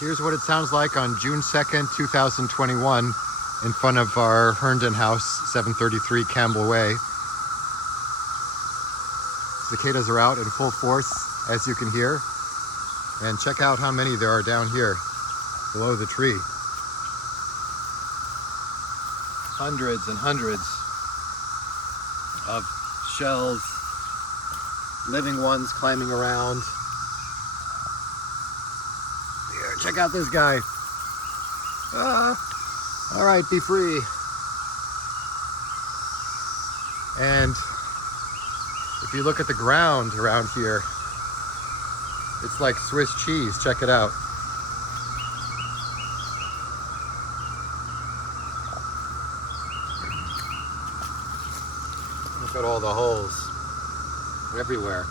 Here's what it sounds like on June 2nd, 2021 in front of our Herndon house, 733 Campbell Way. Cicadas are out in full force, as you can hear. And check out how many there are down here below the tree. Hundreds and hundreds of shells, living ones climbing around. Here, check out this guy. All right, be free. And if you look at the ground around here, it's like Swiss cheese. Check it out. Look at all the holes everywhere.